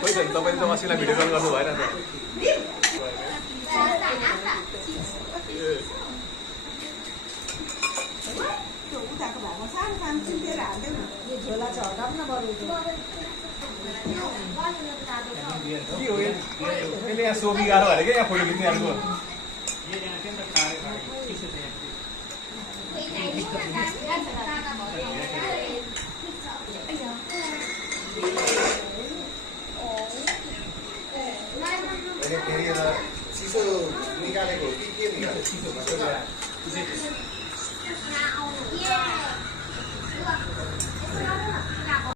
खोइ त तपाईले त मसिना भिडियो कल गर्नु भएन त झोला चाहिँ हटाउन न बरु के हो यसले यहाँ सो बिगारो भने क्या यहाँ फोटो खिच्ने अर्को फेरि चिसो निकालेको हो कि के निकालेको चिसो